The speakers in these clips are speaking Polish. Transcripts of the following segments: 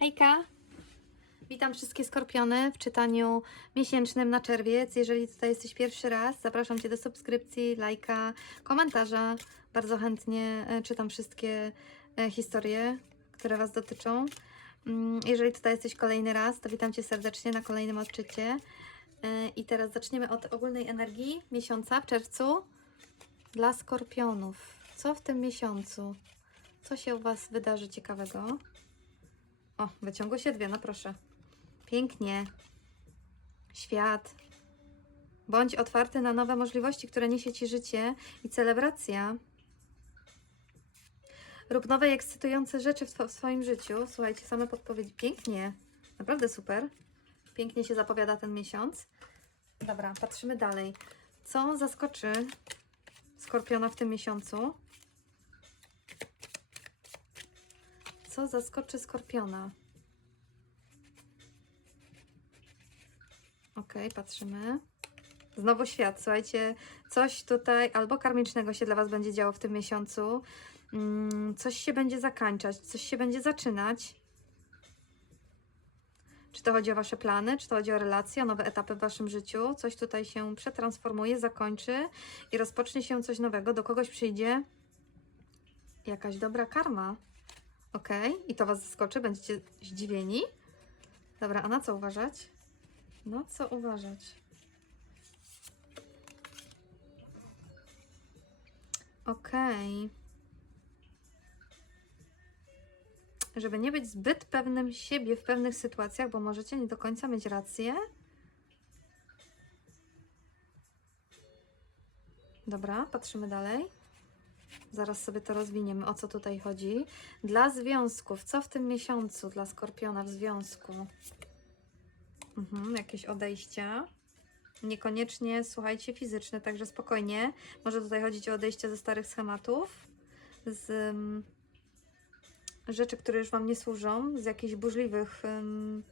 Hejka! Witam wszystkie skorpiony w czytaniu miesięcznym na czerwiec. Jeżeli tutaj jesteś pierwszy raz, zapraszam Cię do subskrypcji, lajka, komentarza. Bardzo chętnie e, czytam wszystkie e, historie, które Was dotyczą. Mm, Jeżeli tutaj jesteś kolejny raz, to witam Cię serdecznie na kolejnym odczycie. E, I teraz zaczniemy od ogólnej energii miesiąca w czerwcu dla skorpionów. Co w tym miesiącu? Co się u Was wydarzy ciekawego? O, wyciągło się dwie, no proszę. Pięknie. Świat. Bądź otwarty na nowe możliwości, które niesie Ci życie i celebracja. Rób nowe i ekscytujące rzeczy w, w swoim życiu. Słuchajcie, same podpowiedzi. Pięknie. Naprawdę super. Pięknie się zapowiada ten miesiąc. Dobra, patrzymy dalej. Co zaskoczy Skorpiona w tym miesiącu? Co zaskoczy Skorpiona? Ok, patrzymy. Znowu świat, słuchajcie, coś tutaj albo karmicznego się dla Was będzie działo w tym miesiącu, mm, coś się będzie zakończać, coś się będzie zaczynać. Czy to chodzi o Wasze plany, czy to chodzi o relacje, o nowe etapy w Waszym życiu? Coś tutaj się przetransformuje, zakończy i rozpocznie się coś nowego. Do kogoś przyjdzie jakaś dobra karma. Ok, i to Was zaskoczy, będziecie zdziwieni. Dobra, a na co uważać? Na co uważać? Okej. Żeby nie być zbyt pewnym siebie w pewnych sytuacjach, bo możecie nie do końca mieć rację. Dobra, patrzymy dalej. Zaraz sobie to rozwiniemy, o co tutaj chodzi. Dla związków, co w tym miesiącu dla Skorpiona w związku? Mhm, jakieś odejścia. Niekoniecznie, słuchajcie, fizyczne, także spokojnie. Może tutaj chodzić o odejście ze starych schematów, z mm, rzeczy, które już Wam nie służą, z jakichś burzliwych, ym,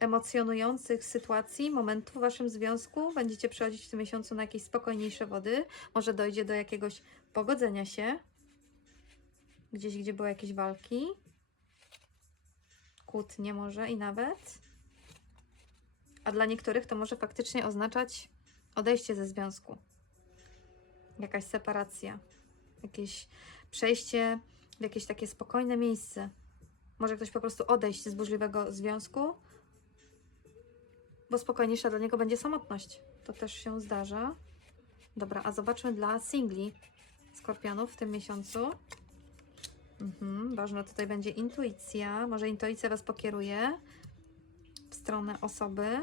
emocjonujących sytuacji, momentów w Waszym związku. Będziecie przechodzić w tym miesiącu na jakieś spokojniejsze wody. Może dojdzie do jakiegoś pogodzenia się, gdzieś, gdzie były jakieś walki, kłótnie może i nawet. A dla niektórych to może faktycznie oznaczać odejście ze związku. Jakaś separacja, jakieś przejście w jakieś takie spokojne miejsce. Może ktoś po prostu odejść z burzliwego związku, bo spokojniejsza dla niego będzie samotność. To też się zdarza. Dobra, a zobaczmy dla singli skorpionów w tym miesiącu. Mhm, ważna tutaj będzie intuicja. Może intuicja Was pokieruje w stronę osoby,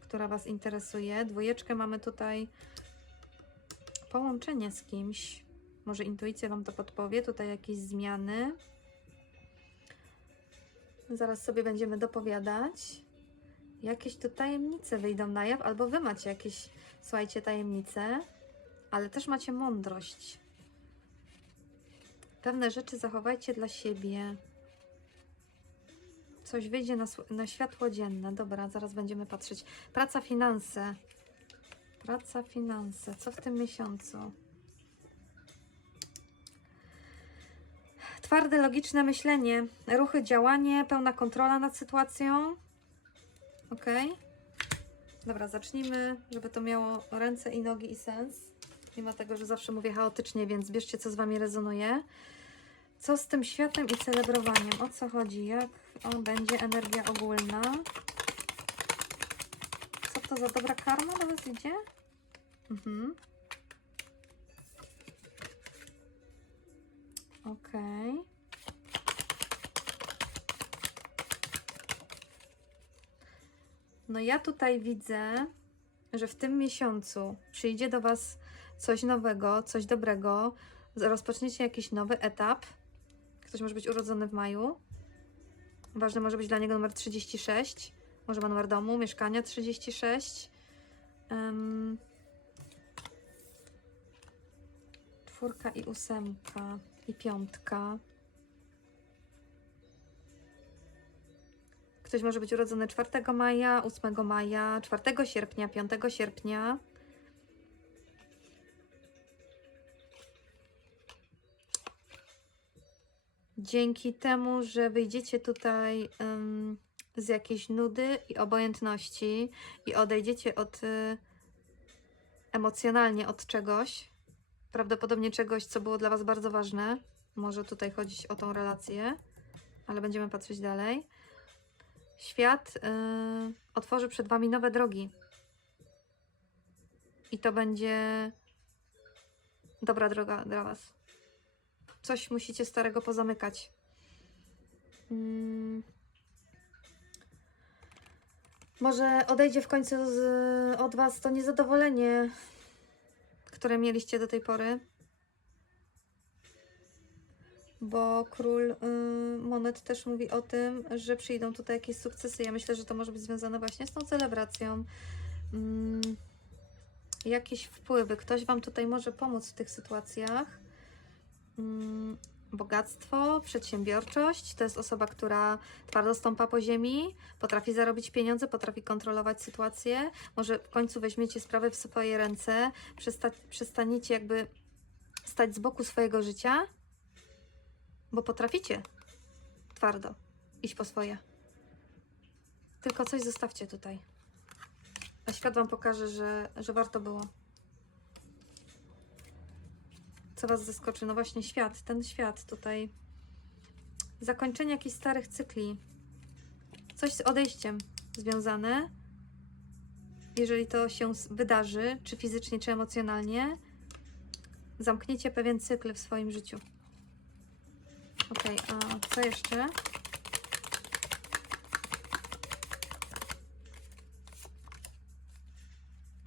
która Was interesuje. Dwójeczkę mamy tutaj połączenie z kimś. Może intuicja Wam to podpowie. Tutaj jakieś zmiany. Zaraz sobie będziemy dopowiadać. Jakieś tu tajemnice wyjdą na jaw, albo Wy macie jakieś, słuchajcie, tajemnice, ale też macie mądrość. Pewne rzeczy zachowajcie dla siebie. Coś wyjdzie na, na światło dzienne. Dobra, zaraz będziemy patrzeć. Praca, finanse. Praca, finanse. Co w tym miesiącu? Twarde, logiczne myślenie, ruchy, działanie, pełna kontrola nad sytuacją. Ok. Dobra, zacznijmy, żeby to miało ręce i nogi i sens. Mimo tego, że zawsze mówię chaotycznie, więc bierzcie, co z Wami rezonuje. Co z tym światem i celebrowaniem? O co chodzi? Jak o, będzie energia ogólna? Co to za dobra karma do Was idzie? Mhm. Okej. No ja tutaj widzę, że w tym miesiącu przyjdzie do Was coś nowego, coś dobrego. Rozpoczniecie jakiś nowy etap. Ktoś może być urodzony w maju. Ważny może być dla niego numer 36. Może ma numer domu, mieszkania 36. Em, czwórka i ósemka i piątka. Ktoś może być urodzony 4 maja, 8 maja, 4 sierpnia, 5 sierpnia. dzięki temu, że wyjdziecie tutaj em, z jakiejś nudy i obojętności i odejdziecie od y, emocjonalnie od czegoś, prawdopodobnie czegoś, co było dla Was bardzo ważne. Może tutaj chodzić o tą relację, ale będziemy patrzeć dalej. Świat y, otworzy przed Wami nowe drogi. I to będzie dobra droga dla Was. Coś musicie starego pozamykać. Mm. Może odejdzie w końcu z, od Was to niezadowolenie, które mieliście do tej pory. Bo król y, monet też mówi o tym, że przyjdą tutaj jakieś sukcesy. Ja myślę, że to może być związane właśnie z tą celebracją. Mm, jakieś wpływy. Ktoś Wam tutaj może pomóc w tych sytuacjach. Mm, bogactwo, przedsiębiorczość. To jest osoba, która twardo stąpa po ziemi, potrafi zarobić pieniądze, potrafi kontrolować sytuację. Może w końcu weźmiecie sprawę w swoje ręce, przesta przestaniecie jakby stać z boku swojego życia, bo potraficie twardo iść po swoje. Tylko coś zostawcie tutaj. A świat Wam pokaże, że, że warto było. Co Was zaskoczy? No właśnie świat, ten świat tutaj. Zakończenie jakichś starych cykli. Coś z odejściem związane. Jeżeli to się wydarzy, czy fizycznie, czy emocjonalnie, zamkniecie pewien cykl w swoim życiu. Ok, a co jeszcze?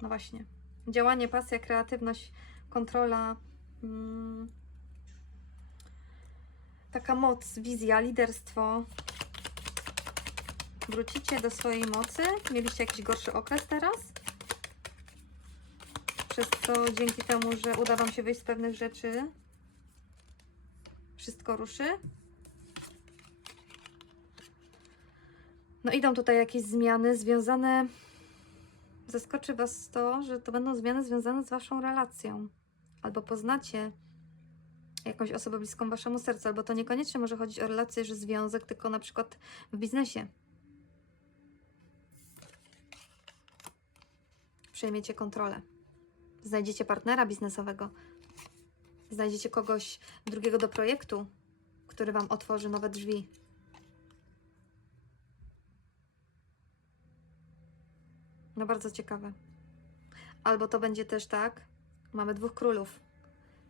No właśnie. Działanie, pasja, kreatywność, kontrola, mm, taka moc, wizja, liderstwo. Wrócicie do swojej mocy. Mieliście jakiś gorszy okres teraz? Przez co dzięki temu, że uda Wam się wyjść z pewnych rzeczy, wszystko ruszy. No idą tutaj jakieś zmiany związane zaskoczy Was to, że to będą zmiany związane z Waszą relacją. Albo poznacie jakąś osobę bliską Waszemu sercu, albo to niekoniecznie może chodzić o relację, że związek, tylko na przykład w biznesie. Przejmiecie kontrolę. Znajdziecie partnera biznesowego. Znajdziecie kogoś drugiego do projektu, który Wam otworzy nowe drzwi. No bardzo ciekawe. Albo to będzie też tak, mamy dwóch królów.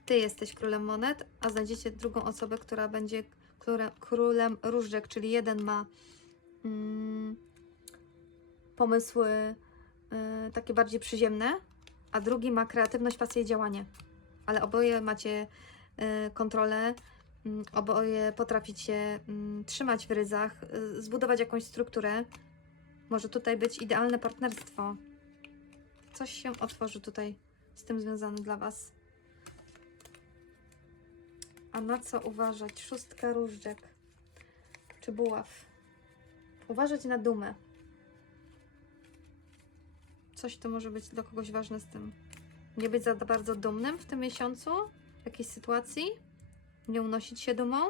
Ty jesteś królem monet, a znajdziecie drugą osobę, która będzie królem, królem różdżek, czyli jeden ma mm, pomysły y, takie bardziej przyziemne, a drugi ma kreatywność, pasję i działanie. Ale oboje macie y, kontrolę, mm, oboje potraficie mm, trzymać w ryzach, y, zbudować jakąś strukturę. Może tutaj być idealne partnerstwo. Coś się otworzy tutaj z tym związane dla Was. A na co uważać? Szóstka różdżek. Czy buław? Uważać na dumę. Coś to może być dla kogoś ważne z tym. Nie być za bardzo dumnym w tym miesiącu, w jakiejś sytuacji. Nie unosić się dumą.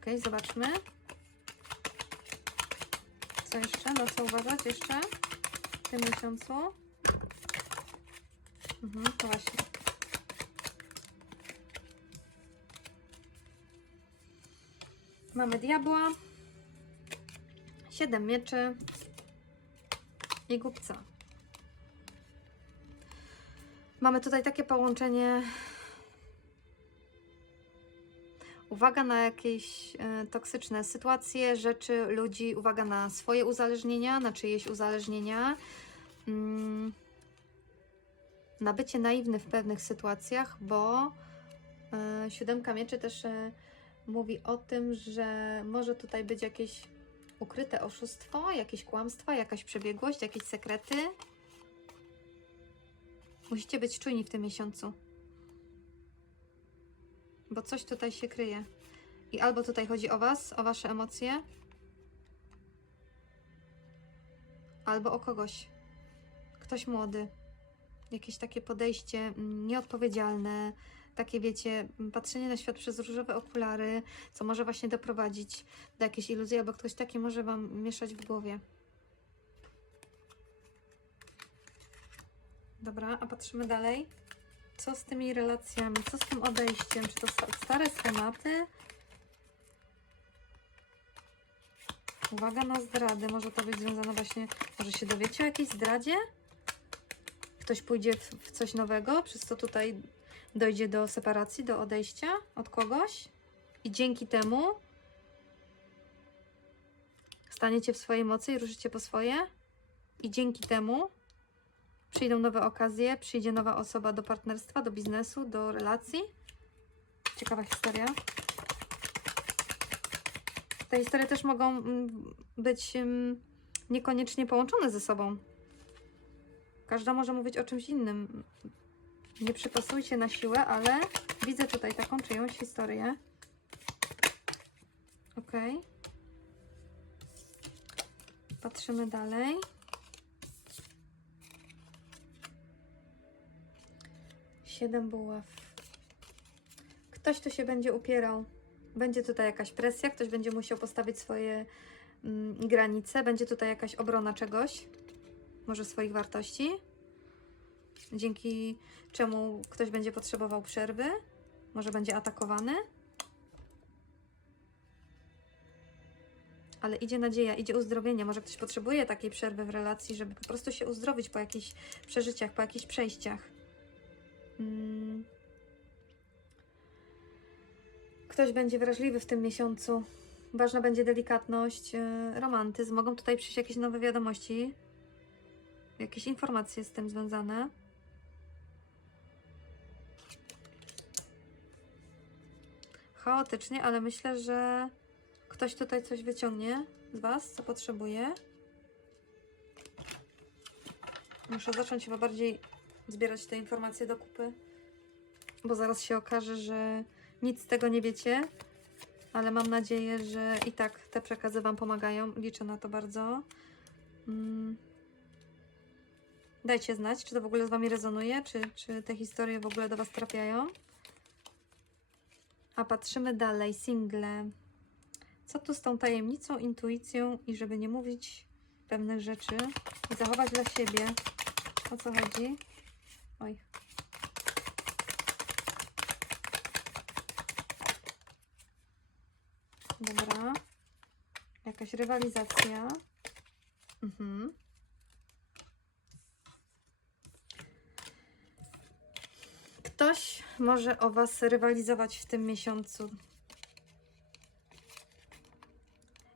Ok, zobaczmy. Co jeszcze? Na co uważać jeszcze w tym miesiącu? Mhm, właśnie. Mamy diabła, siedem mieczy i głupca. Mamy tutaj takie połączenie. Uwaga na jakieś e, toksyczne sytuacje, rzeczy, ludzi, uwaga na swoje uzależnienia, na czyjeś uzależnienia. Mm, na bycie naiwny w pewnych sytuacjach, bo e, siódemka mieczy też e, mówi o tym, że może tutaj być jakieś ukryte oszustwo, jakieś kłamstwa, jakaś przebiegłość, jakieś sekrety. Musicie być czujni w tym miesiącu. Bo coś tutaj się kryje. I albo tutaj chodzi o Was, o Wasze emocje, albo o kogoś. Ktoś młody. Jakieś takie podejście mm, nieodpowiedzialne, takie wiecie, patrzenie na świat przez różowe okulary, co może właśnie doprowadzić do jakiejś iluzji, albo ktoś taki może Wam mieszać w głowie. Dobra, a patrzymy dalej. Co z tymi relacjami? Co z tym odejściem? Czy to sta- stare schematy? Uwaga na zdrady. Może to być związane właśnie... Może się dowiecie o jakiejś zdradzie? Ktoś pójdzie w, coś nowego, przez co tutaj dojdzie do separacji, do odejścia od kogoś i dzięki temu staniecie w swojej mocy i ruszycie po swoje i dzięki temu przyjdą nowe okazje, przyjdzie nowa osoba do partnerstwa, do biznesu, do relacji. Ciekawa historia. Te historie też mogą mm, być mm, niekoniecznie połączone ze sobą. Każda może mówić o czymś innym. Nie przypasujcie na siłę, ale widzę tutaj taką czyjąś historię. Ok. Patrzymy dalej. Siedem buław. Ktoś tu się będzie upierał. Będzie tutaj jakaś presja, ktoś będzie musiał postawić swoje mm, granice, będzie tutaj jakaś obrona czegoś, może swoich wartości, dzięki czemu ktoś będzie potrzebował przerwy, może będzie atakowany. Ale idzie nadzieja, idzie uzdrowienie. Może ktoś potrzebuje takiej przerwy w relacji, żeby po prostu się uzdrowić po jakichś przeżyciach, po jakichś przejściach. Mm. Ktoś będzie wrażliwy w tym miesiącu. Ważna będzie delikatność, yy, romantyzm. Mogą tutaj przyjść jakieś nowe wiadomości, jakieś informacje z tym związane. Chaotycznie, ale myślę, że ktoś tutaj coś wyciągnie z Was, co potrzebuje. Muszę zacząć chyba bardziej zbierać te informacje do kupy, bo zaraz się okaże, że nic z tego nie wiecie, ale mam nadzieję, że i tak te przekazy Wam pomagają. Liczę na to bardzo. Mm. Dajcie znać, czy to w ogóle z Wami rezonuje, czy, czy te historie w ogóle do Was trafiają. A patrzymy dalej. Single. Co tu z tą tajemnicą, intuicją i żeby nie mówić pewnych rzeczy i zachować dla siebie? O co chodzi? Oj. Dobra. Jakaś rywalizacja. Mhm. Ktoś może o Was rywalizować w tym miesiącu.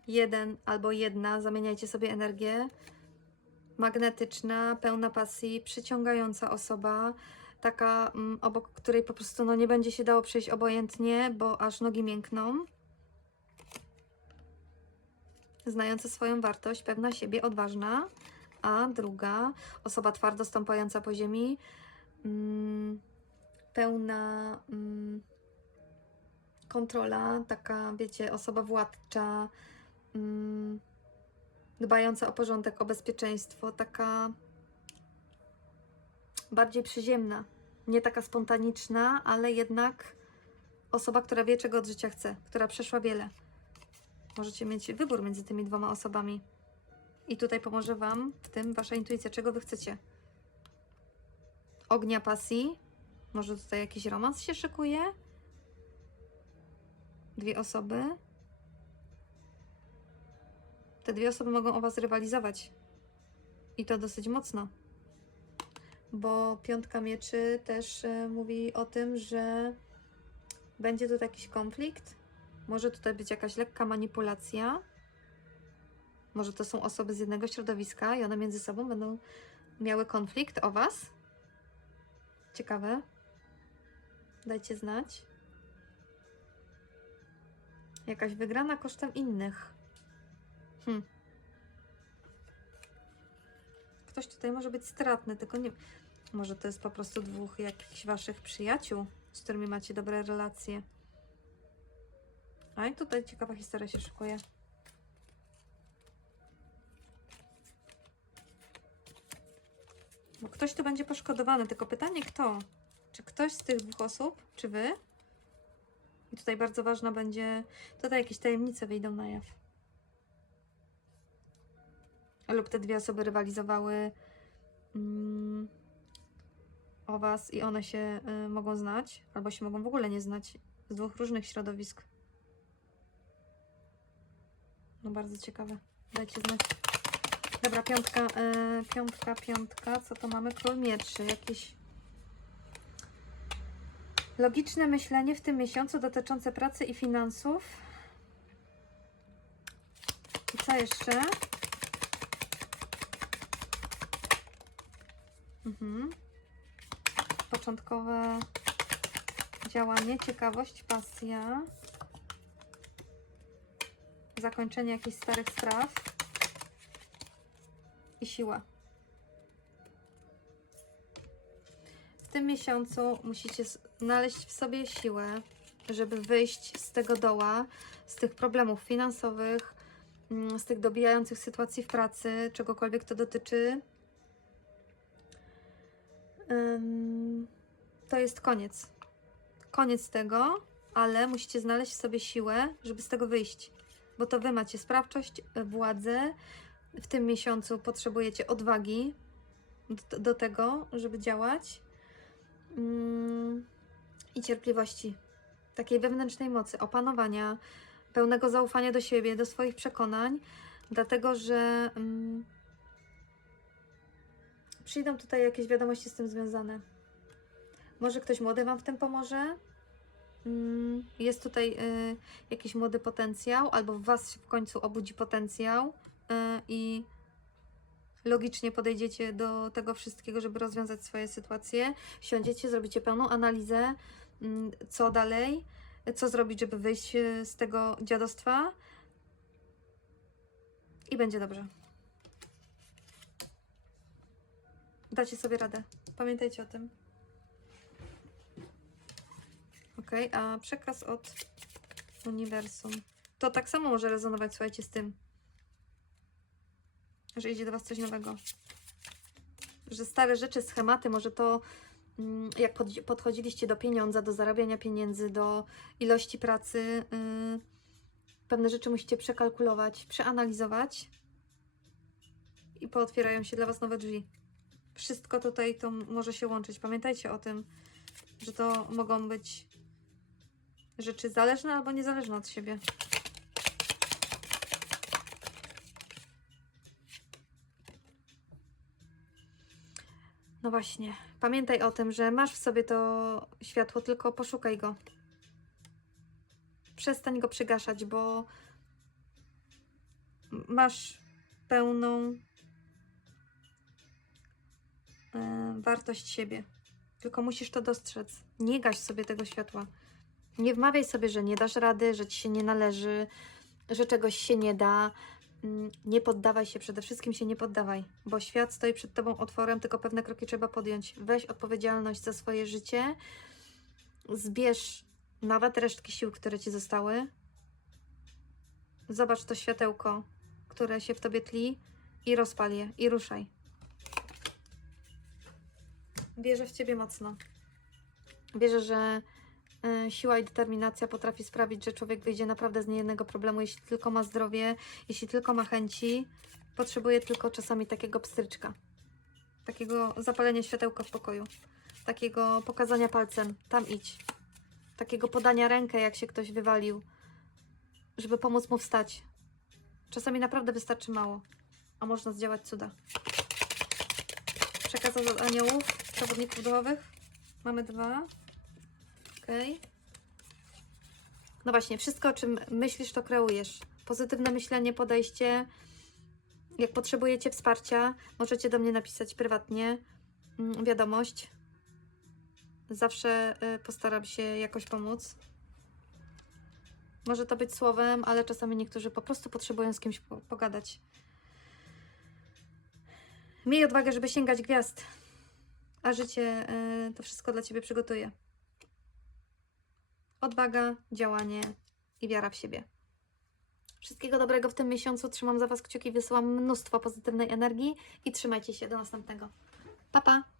Jeden albo jedna, zamieniajcie sobie energię. Magnetyczna, pełna pasji, przyciągająca osoba, taka mm, obok której po prostu no, nie będzie się dało przejść obojętnie, bo aż nogi miękną. Znająca swoją wartość, pewna siebie, odważna. A druga, osoba twardo stąpająca po ziemi, mm, pełna mm, kontrola, taka, wiecie, osoba władcza, mm, dbająca o porządek, o bezpieczeństwo, taka bardziej przyziemna, nie taka spontaniczna, ale jednak osoba, która wie, czego od życia chce, która przeszła wiele. Możecie mieć wybór między tymi dwoma osobami. I tutaj pomoże Wam w tym Wasza intuicja, czego Wy chcecie. Ognia pasji, może tutaj jakiś romans się szykuje? Dwie osoby. Te dwie osoby mogą o Was rywalizować. I to dosyć mocno. Bo piątka mieczy też e, mówi o tym, że będzie tutaj jakiś konflikt. Może tutaj być jakaś lekka manipulacja. Może to są osoby z jednego środowiska i one między sobą będą miały konflikt o Was. Ciekawe. Dajcie znać. Jakaś wygrana kosztem innych. Hm. Ktoś tutaj może być stratny, tylko nie. Może to jest po prostu dwóch jakichś waszych przyjaciół, z którymi macie dobre relacje. A i tutaj ciekawa historia się szykuje. Bo ktoś tu będzie poszkodowany, tylko pytanie kto? Czy ktoś z tych dwóch osób, czy wy? I tutaj bardzo ważna będzie, tutaj jakieś tajemnice wyjdą na jaw. Lub te dwie osoby rywalizowały mm, o was i one się y, mogą znać, albo się mogą w ogóle nie znać z dwóch różnych środowisk. No bardzo ciekawe. Dajcie znać. Dobra, piątka, y, piątka, piątka. Co to mamy? Król mieczy. Jakieś logiczne myślenie w tym miesiącu dotyczące pracy i finansów. I co jeszcze? Mhm. Początkowe działanie, ciekawość, pasja. Zakończenie jakichś starych spraw. I siła. Tym miesiącu musicie znaleźć w sobie siłę, żeby wyjść z tego doła, z tych problemów finansowych, mm, z tych dobijających sytuacji w pracy, czegokolwiek to dotyczy. To jest koniec. Koniec tego, ale musicie znaleźć w sobie siłę, żeby z tego wyjść. Bo to wy macie sprawczość, y, władzę. W tym miesiącu potrzebujecie odwagi do, do tego, żeby działać. Ym, I cierpliwości. Takiej wewnętrznej mocy, opanowania, pełnego zaufania do siebie, do swoich przekonań, dlatego że. ym, przyjdą tutaj jakieś wiadomości z tym związane. Może ktoś młody Wam w tym pomoże? Mm, Jest tutaj y, jakiś młody potencjał, albo w Was w końcu obudzi potencjał y, i logicznie podejdziecie do tego wszystkiego, żeby rozwiązać swoje sytuacje. Siądziecie, zrobicie pełną analizę, mm, co dalej, co zrobić, żeby wyjść y, z tego dziadostwa i będzie dobrze. Dacie sobie radę. Pamiętajcie o tym. Ok, a przekaz od uniwersum. To tak samo może rezonować, słuchajcie, z tym, że idzie do Was coś nowego. Że stare rzeczy, schematy, może to mm, jak pod, podchodziliście do pieniądza, do zarabiania pieniędzy, do ilości pracy, yy, pewne rzeczy musicie przekalkulować, przeanalizować i pootwierają się dla Was nowe drzwi wszystko tutaj to może się łączyć. Pamiętajcie o tym, że to mogą być rzeczy zależne albo niezależne od siebie. No właśnie, pamiętaj o tym, że masz w sobie to światło, tylko poszukaj go. Przestań go przygaszać, bo masz pełną e, wartość siebie. Tylko musisz to dostrzec. Nie gaś sobie tego światła. Nie wmawiaj sobie, że nie dasz rady, że ci się nie należy, że czegoś się nie da. Mm, Nie poddawaj się, przede wszystkim się nie poddawaj, bo świat stoi przed tobą otworem, tylko pewne kroki trzeba podjąć. Weź odpowiedzialność za swoje życie, zbierz nawet resztki sił, które ci zostały. Zobacz to światełko, które się w tobie tli i rozpal je i ruszaj. Wierzę w ciebie mocno. Wierzę, że siła i determinacja potrafi sprawić, że człowiek wyjdzie naprawdę z niejednego problemu, jeśli tylko ma zdrowie, jeśli tylko ma chęci. Potrzebuje tylko czasami takiego pstryczka, takiego zapalenia światełka w pokoju, takiego pokazania palcem, tam idź, takiego podania rękę, jak się ktoś wywalił, żeby pomóc mu wstać. Czasami naprawdę wystarczy mało, a można zdziałać cuda. Przekaz od aniołów, przewodników duchowych. Mamy dwa. Okej. No właśnie, wszystko o czym myślisz, to kreujesz. Pozytywne myślenie, podejście. Jak potrzebujecie wsparcia, możecie do mnie napisać prywatnie mm, wiadomość. Zawsze y, postaram się jakoś pomóc. Może to być słowem, ale czasami niektórzy po prostu potrzebują z kimś po- pogadać. Miej odwagę, żeby sięgać gwiazd, a życie y, to wszystko dla Ciebie przygotuje. Odwaga, działanie i wiara w siebie. Wszystkiego dobrego w tym miesiącu. Trzymam za Was kciuki, wysyłam mnóstwo pozytywnej energii i trzymajcie się do następnego. Pa, pa!